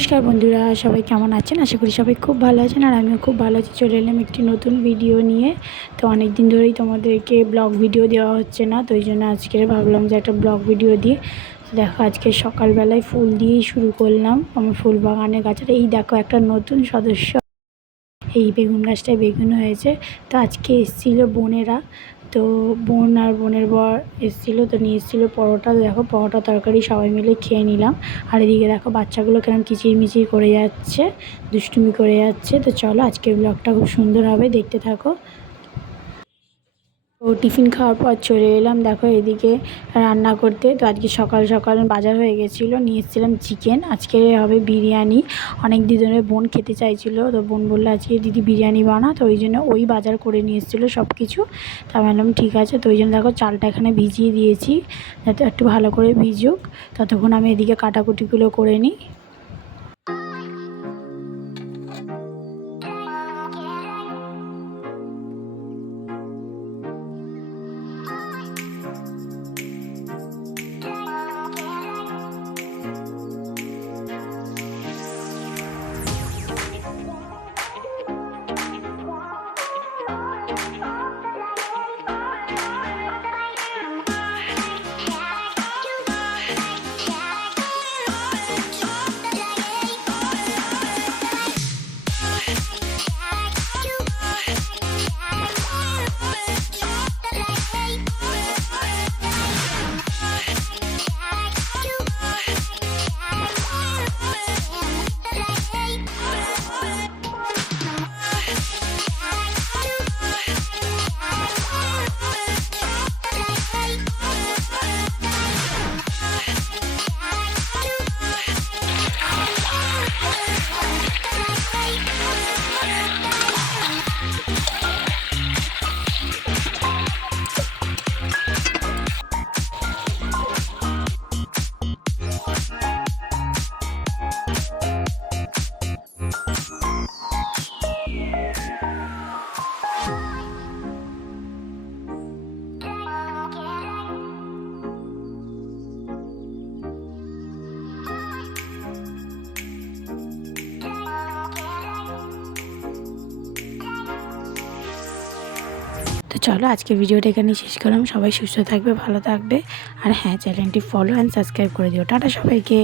নমস্কার বন্ধুরা, সবাই কেমন আছেন? আশা করি সবাই খুব ভালো আছেন আর আমিও খুব ভালো আছি। চলে এলাম একটি নতুন ভিডিও নিয়ে। তো অনেক দিন ধরেই তোমাদেরকে ব্লগ ভিডিও দেওয়া হচ্ছে না, তো ওই জন্য আজকে ভাবলাম যে একটা ব্লগ ভিডিও দিই। দেখো আজকে সকালবেলায় ফুল দিয়েই শুরু করলাম আমার ফুল বাগানের গাছটা। এই দেখো একটা নতুন সদস্য, এই বেগুন গাছটায় বেগুন হয়েছে। তো আজকে এসেছিলো বোনেরা, তো বোন আর বোনের বর এসেছিলো, তো নিয়ে এসেছিলো পরোটা। দেখো পরোটা তরকারি সবাই মিলে খেয়ে নিলাম। আর এদিকে দেখো বাচ্চাগুলো কেমন কিচিরমিচির করে যাচ্ছে, দুষ্টুমি করে যাচ্ছে। তো চলো আজকের ব্লগটা খুব সুন্দর হবে, দেখতে থাকো। তো টিফিন খাওয়ার পর চলে এলাম দেখো এদিকে রান্না করতে। তো আজকে সকাল সকাল বাজার হয়ে গেছিলো, নিয়ে এসেছিলাম চিকেন। আজকে হবে বিরিয়ানি। অনেক দিন ধরে বোন খেতে চাইছিলো, তো বোন বললো আজকে দিদি বিরিয়ানি বানা, তো ওই জন্য ওই বাজার করে নিয়ে এসেছিলো সব কিছু। তা বললাম ঠিক আছে। তো ওই জন্য দেখো চালটা এখানে ভিজিয়ে দিয়েছি যাতে একটু ভালো করে ভিজুক। ততক্ষণ আমি এদিকে কাটাকুটিগুলো করে নিই। তো চলো আজকের ভিডিওটা এখানে শেষ করলাম। সবাই সুস্থ থাকবে, ভালো থাকবে, আর হ্যাঁ চ্যানেলটি ফলো অ্যান্ড সাবস্ক্রাইব করে দিও। টাটা সবাইকে।